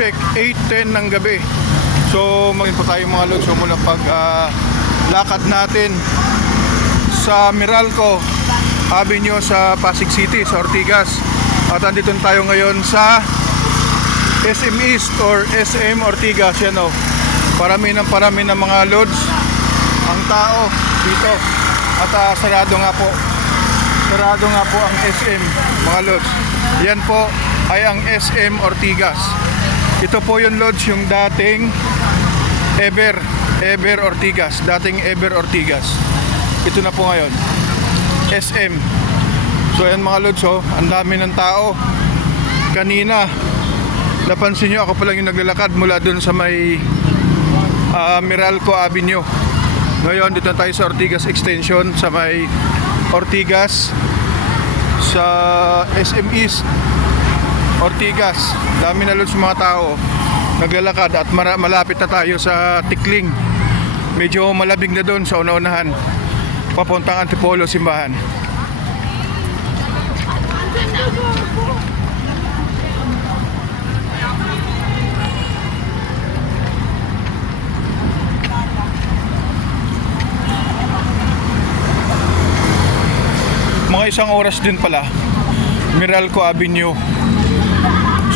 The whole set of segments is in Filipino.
check 8:10 ng gabi. So maging po tayo mga lods. So mula pag lakad natin sa Meralco Avenue sa Pasig City, sa Ortigas. At andito tayo ngayon sa SM East or SM Ortigas. Yan o, parami ng mga lods ang tao dito. At sarado nga po ang SM mga lods. Yan po ay ang SM Ortigas. Ito po yung lods, yung dating Ever Ortigas. Dating Ever Ortigas. Ito na po ngayon SM. So ayan mga lods, ang dami ng tao. Kanina napansin nyo, ako pa lang yung naglalakad mula dun sa may Meralco Avenue. Ngayon dito tayo sa Ortigas Extension, sa may Ortigas, sa SM East Ortigas. Dami na lods mga tao naglalakad at malapit na tayo sa Tikling. Medyo malabig na doon sa una-unahan papuntang Antipolo simbahan. Mga isang oras din pala Meralco Avenue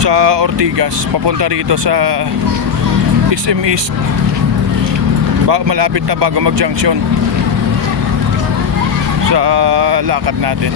sa Ortigas papunta rito sa SM East. Malapit na bago mag-junction sa lakad natin.